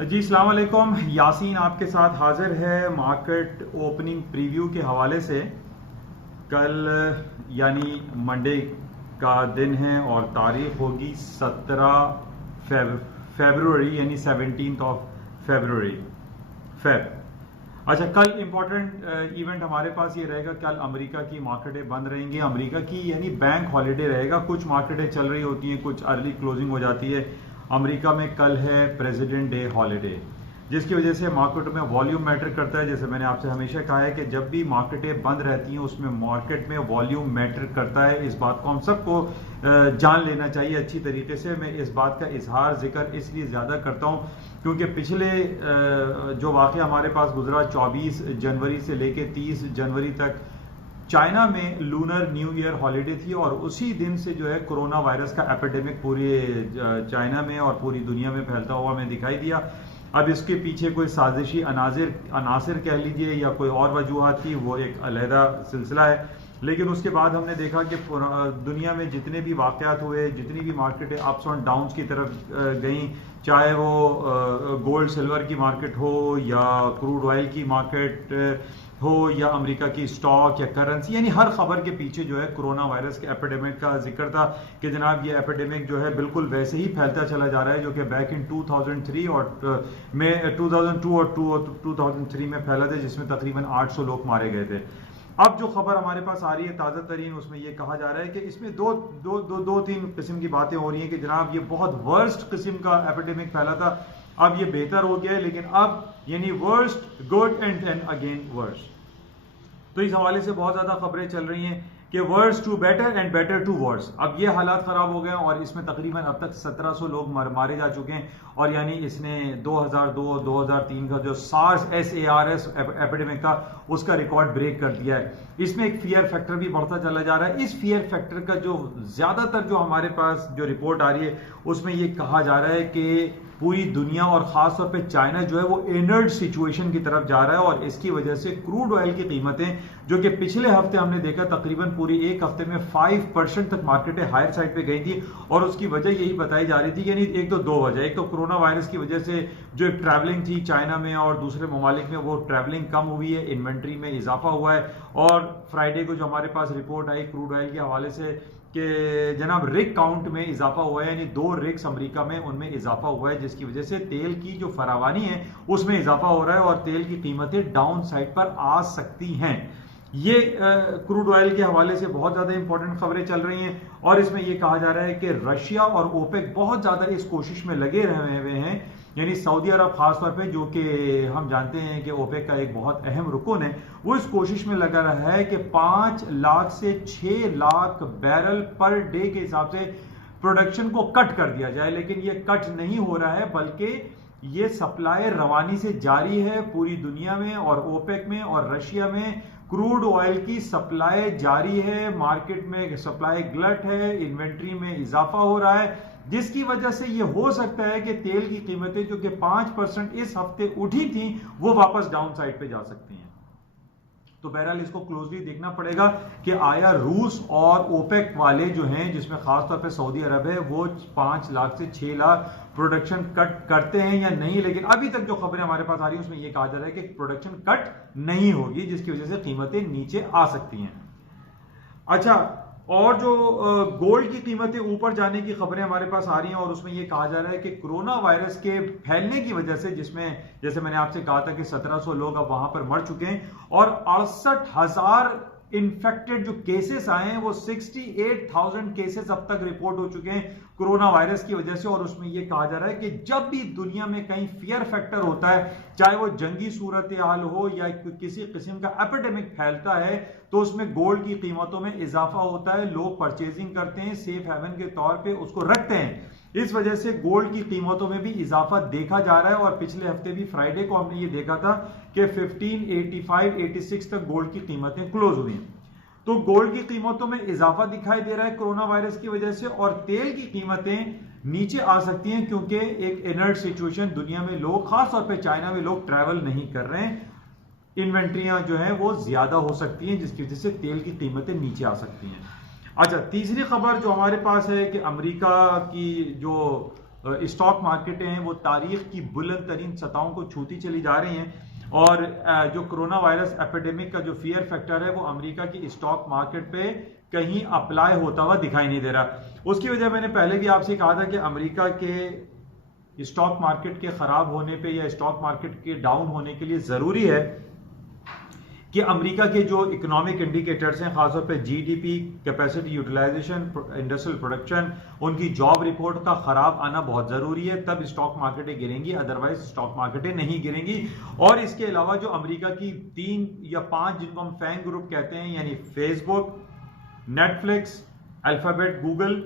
जी अस्सलाम वालेकुम। यासीन आपके साथ हाजिर है मार्केट ओपनिंग प्रीव्यू के हवाले से। कल यानी मंडे का दिन है और तारीख होगी 17 फरवरी यानी 17 फरवरी फेब। अच्छा, कल इंपॉर्टेंट इवेंट हमारे पास ये रहेगा। कल अमेरिका की मार्केटें बंद रहेंगी। अमेरिका की यानी बैंक हॉलीडे रहेगा। कुछ मार्केटें चल रही होती हैं, कुछ अर्ली क्लोजिंग हो जाती है। अमेरिका में कल है प्रेसिडेंट डे हॉलीडे, जिसकी वजह से मार्केट में वॉल्यूम मैटर करता है। जैसे मैंने आपसे हमेशा कहा है कि जब भी मार्केटें बंद रहती हैं उसमें मार्केट में वॉल्यूम मैटर करता है। इस बात को हम सबको जान लेना चाहिए अच्छी तरीके से। मैं इस बात का इजहार जिक्र इसलिए ज़्यादा करता हूँ क्योंकि पिछले जो वाक़या हमारे पास गुजरा 24 जनवरी से लेके 30 जनवरी तक चाइना में लूनर न्यू ईयर हॉलीडे थी और उसी दिन से जो है कोरोना वायरस का एपिडेमिक पूरे चाइना में और पूरी दुनिया में फैलता हुआ हमें दिखाई दिया। अब इसके पीछे कोई साजिशी अनासिर कह लीजिए या कोई और वजूहत थी, वो एक अलहदा सिलसिला है। लेकिन उसके बाद हमने देखा कि दुनिया में जितने भी वाक़यात हुए, जितनी भी मार्केटें अप्स और डाउन्स की तरफ गई, चाहे वो गोल्ड सिल्वर की मार्केट हो या क्रूड ऑयल की मार्केट हो या अमेरिका की स्टॉक या करेंसी, यानी हर खबर के पीछे जो है कोरोना वायरस के एपिडेमिक का जिक्र था कि जनाब ये एपिडेमिक जो है बिल्कुल वैसे ही फैलता चला जा रहा है जो कि बैक इन 2003 और में 2002 और 2003 में फैला था, जिसमें तकरीबन 800 लोग मारे गए थे। अब जो खबर हमारे पास आ रही है ताज़ा तरीन, उसमें ये कहा जा रहा है कि इसमें दो तीन किस्म की बातें हो रही हैं कि जनाब ये बहुत वर्स्ट किस्म का एपिडेमिक फैला था, अब ये बेहतर हो गया है, लेकिन अब यानी worst good and then again worst. तो इस हवाले से बहुत ज्यादा खबरें चल रही हैं कि worse to better and better to worse. अब ये हालात खराब हो गए और इसमें तकरीबन अब तक 1700 लोग मारे जा चुके हैं और यानी इसने 2002-2003 का जो SARS एपिडेमिक का उसका रिकॉर्ड ब्रेक कर दिया है। इसमें एक फियर फैक्टर भी बढ़ता चला जा रहा है। इस फियर फैक्टर का जो ज्यादातर जो हमारे पास जो रिपोर्ट आ रही है उसमें ये कहा जा रहा है कि पूरी दुनिया और खासतौर पे चाइना जो है वो इनर्ट सिचुएशन की तरफ जा रहा है और इसकी वजह से क्रूड ऑयल की कीमतें जो कि पिछले हफ्ते हमने देखा तकरीबन पूरी एक हफ्ते में 5% तक मार्केटें हायर साइड पे गई थी और उसकी वजह यही बताई जा रही थी। यानी एक तो दो वजह, एक तो कोरोना वायरस की वजह से जो एक ट्रैवलिंग थी चाइना में और दूसरे ममालिक में वो ट्रैवलिंग कम हुई है, इन्वेंट्री में इजाफा हुआ है। और फ्राइडे को जो हमारे पास रिपोर्ट आई क्रूड ऑयल के हवाले से कि जनाब रिग काउंट में इजाफा हुआ है, यानी 2 रिग्स अमेरिका में उनमें इजाफा हुआ है, जिसकी वजह से तेल की जो फरावानी है उसमें इजाफा हो रहा है और तेल की कीमतें डाउन साइड पर आ सकती हैं। ये क्रूड ऑयल के हवाले से बहुत ज्यादा इंपॉर्टेंट खबरें चल रही हैं और इसमें यह कहा जा रहा है कि रशिया और ओपेक बहुत ज्यादा इस कोशिश में लगे रहे हुए हैं, यानी सऊदी अरब खासतौर पे जो कि हम जानते हैं कि ओपेक का एक बहुत अहम रुकन है, वो इस कोशिश में लगा रहा है कि 5 लाख से 6 लाख बैरल पर डे के हिसाब से प्रोडक्शन को कट कर दिया जाए। लेकिन ये कट नहीं हो रहा है बल्कि ये सप्लाई रवानी से जारी है पूरी दुनिया में और ओपेक में और रशिया में क्रूड ऑयल की सप्लाई जारी है। मार्केट में सप्लाई ग्लट है, इन्वेंट्री में इजाफा हो रहा है, जिसकी वजह से यह हो सकता है कि तेल की कीमतें जो कि 5% इस हफ्ते उठी थी वो वापस डाउन साइड पे जा सकती हैं। तो बहरहाल इसको क्लोजली देखना पड़ेगा कि आया रूस और ओपेक वाले जो हैं, जिसमें खासतौर पे सऊदी अरब है, वो 5 लाख से 6 लाख प्रोडक्शन कट करते हैं या नहीं। लेकिन अभी तक जो खबरें हमारे पास आ रही है उसमें यह कहा जा रहा है कि प्रोडक्शन कट नहीं होगी, जिसकी वजह से कीमतें नीचे आ सकती हैं। अच्छा, और जो गोल्ड की कीमतें ऊपर जाने की खबरें हमारे पास आ रही हैं और उसमें यह कहा जा रहा है कि कोरोना वायरस के फैलने की वजह से, जिसमें जैसे मैंने आपसे कहा था कि 1700 लोग अब वहां पर मर चुके हैं और 68,000 इन्फेक्टेड जो केसेस आए हैं वो 68,000 केसेस अब तक रिपोर्ट हो चुके हैं कोरोना वायरस की वजह से। और उसमें यह कहा जा रहा है कि जब भी दुनिया में कहीं फियर फैक्टर होता है, चाहे वो जंगी सूरत हाल हो या किसी किस्म का एपिडेमिक फैलता है, तो उसमें गोल्ड की कीमतों में इजाफा होता है। लोग परचेजिंग करते हैं, सेफ हेवन के तौर पे उसको रखते हैं। इस वजह से गोल्ड की कीमतों में भी इजाफा देखा जा रहा है और पिछले हफ्ते भी फ्राइडे को हमने ये देखा था कि 1585-86 तक गोल्ड की कीमतें क्लोज हुई। तो गोल्ड की कीमतों में इजाफा दिखाई दे रहा है कोरोना वायरस की वजह से और तेल की कीमतें नीचे आ सकती हैं क्योंकि एक इनर्ट सिचुएशन दुनिया में, लोग खासतौर पर चाइना में लोग ट्रैवल नहीं कर रहे हैं, इन्वेंट्रियां जो है वो ज्यादा हो सकती हैं, जिसकी वजह से तेल की कीमतें नीचे आ सकती हैं। अच्छा, तीसरी खबर जो हमारे पास है कि अमेरिका की जो स्टॉक मार्केटें हैं वो तारीख की बुलंद तरीन सतहों को छूती चली जा रही हैं, और जो कोरोना वायरस एपिडेमिक का जो फियर फैक्टर है वो अमेरिका की स्टॉक मार्केट पे कहीं अप्लाई होता हुआ दिखाई नहीं दे रहा। उसकी वजह मैंने पहले भी आपसे कहा था कि अमेरिका के स्टॉक मार्केट के खराब होने पे या स्टॉक मार्केट के डाउन होने के लिए जरूरी है कि अमेरिका के जो इकोनॉमिक इंडिकेटर्स हैं, खासतौर पे GDP, capacity utilization, industrial production, उनकी जॉब रिपोर्ट का खराब आना बहुत जरूरी है, तब स्टॉक मार्केटें गिरेंगी, अदरवाइज स्टॉक मार्केटें नहीं गिरेंगी। और इसके अलावा जो अमेरिका की 3 या 5 जिनको हम फैंग ग्रुप कहते हैं, यानी Facebook, Netflix, alphabet, Google,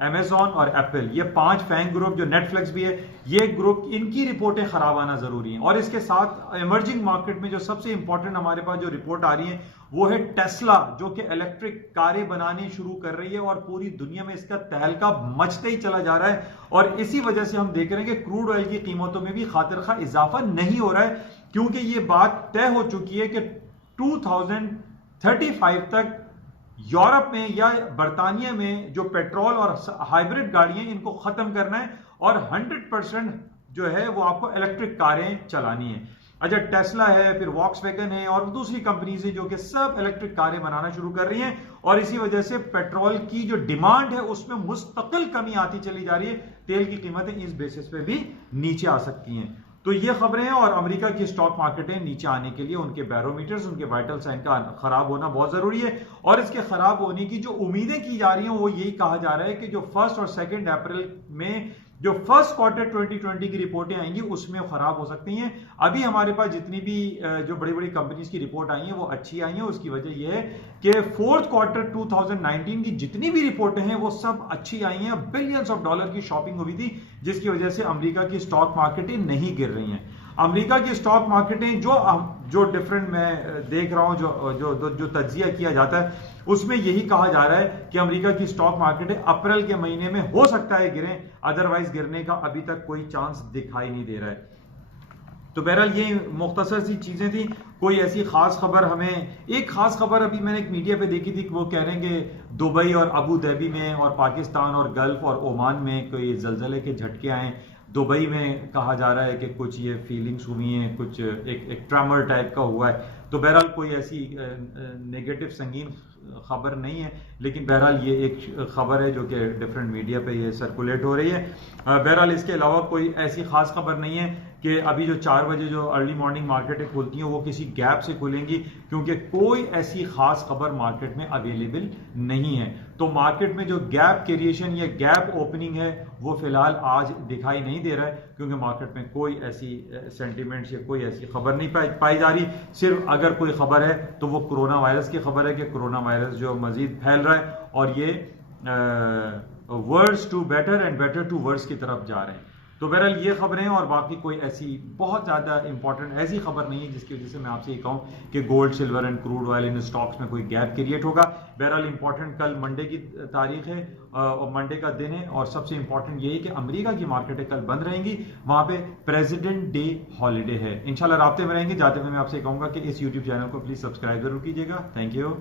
Amazon और एप्पल, ये 5 फैंग ग्रुप, जो नेटफ्लिक्स भी है, ये ग्रुप, इनकी रिपोर्टें खराब आना जरूरी है। और इसके साथ इमर्जिंग मार्केट में जो सबसे इंपॉर्टेंट हमारे पास जो रिपोर्ट आ रही है वो है टेस्ला, जो कि इलेक्ट्रिक कारें बनानी शुरू कर रही है और पूरी दुनिया में इसका तहलका मचते ही चला जा रहा है। और इसी वजह से हम देख रहे हैं कि क्रूड ऑयल की कीमतों में भी खातिरखा इजाफा नहीं हो रहा है, क्योंकि ये बात तय हो चुकी है कि 2035 तक यूरोप में या बर्तानिया में जो पेट्रोल और हाइब्रिड गाड़ियां, इनको खत्म करना है और 100% जो है वो आपको इलेक्ट्रिक कारें चलानी है। अच्छा, टेस्ला है, फिर वॉक्सवैगन है और दूसरी कंपनीज है जो कि सब इलेक्ट्रिक कारें बनाना शुरू कर रही हैं, और इसी वजह से पेट्रोल की जो डिमांड है उसमें मुस्तकिल कमी आती चली जा रही है। तेल की कीमतें इस बेसिस पे भी नीचे आ सकती हैं। तो ये खबरें हैं, और अमेरिका की स्टॉक मार्केटें नीचे आने के लिए उनके बैरोमीटर्स, उनके वाइटल साइन का खराब होना बहुत जरूरी है। और इसके खराब होने की जो उम्मीदें की जा रही हैं वो यही कहा जा रहा है कि जो 1 और 2 अप्रैल में जो फर्स्ट क्वार्टर 2020 की रिपोर्टें आएंगी उसमें खराब हो सकती हैं। अभी हमारे पास जितनी भी जो बड़ी बड़ी कंपनीज की रिपोर्ट आई हैं वो अच्छी आई हैं। उसकी वजह यह है कि फोर्थ क्वार्टर 2019 की जितनी भी रिपोर्टें हैं वो सब अच्छी आई हैं। बिलियंस ऑफ डॉलर की शॉपिंग हुई थी, जिसकी वजह से अमेरिका की स्टॉक मार्केटें नहीं गिर रही हैं। अमेरिका की स्टॉक मार्केटें जो डिफरेंट मैं देख रहा हूं, जो तज्जिया किया जाता है उसमें यही कहा जा रहा है कि अमेरिका की स्टॉक मार्केटें अप्रैल के महीने में हो सकता है गिरें, अदरवाइज गिरने का अभी तक कोई चांस दिखाई नहीं दे रहा है। तो बहरहाल ये मुख्तसर सी चीजें थी, कोई ऐसी खास खबर एक खास खबर अभी मैंने एक मीडिया पे देखी थी कि वो कह रहे हैं कि दुबई और अबू धाबी में और पाकिस्तान और गल्फ और ओमान में कोई जलजले के झटके आए। दुबई में कहा जा रहा है कि कुछ ये फीलिंग्स हुई हैं, कुछ एक ट्रेमर टाइप का हुआ है। तो बहरहाल कोई ऐसी नेगेटिव संगीन खबर नहीं है, लेकिन बहरहाल ये एक खबर है जो कि डिफरेंट मीडिया पे ये सर्कुलेट हो रही है। बहरहाल इसके अलावा कोई ऐसी खास खबर नहीं है कि अभी जो 4 बजे जो अर्ली मॉर्निंग मार्केटें खुलती हैं वो किसी गैप से खुलेंगी, क्योंकि कोई ऐसी खास खबर मार्केट में अवेलेबल नहीं है। तो मार्केट में जो गैप क्रिएशन या गैप ओपनिंग है वो फिलहाल आज दिखाई नहीं दे रहा है, क्योंकि मार्केट में कोई ऐसी सेंटीमेंट्स या कोई ऐसी खबर नहीं पाई जा रही। सिर्फ अगर कोई खबर है तो वो कोरोना वायरस की खबर है कि कोरोना वायरस जो मजीद फैल रहा है और ये worse to better and better to worse की तरफ जा रहे हैं। तो बहरहाल ये खबरें हैं, और बाकी कोई ऐसी बहुत ज़्यादा इंपॉर्टेंट ऐसी खबर नहीं है जिसकी वजह से मैं आपसे ये कहूँ कि gold, silver and crude oil in stocks में कोई गैप क्रिएट होगा। बहरहाल इंपॉर्टेंट कल मंडे की तारीख है और मंडे का दिन है, और सबसे इंपॉर्टेंट ये है कि अमेरिका की मार्केटें कल बंद रहेंगी, वहाँ पे प्रेसिडेंट डे हॉलीडे है। इंशाल्लाह राब्ते में रहेंगे। जाते हुए मैं आपसे कहूँगा कि इस यूट्यूब चैनल को प्लीज़ सब्सक्राइब जरूर कीजिएगा। Thank you.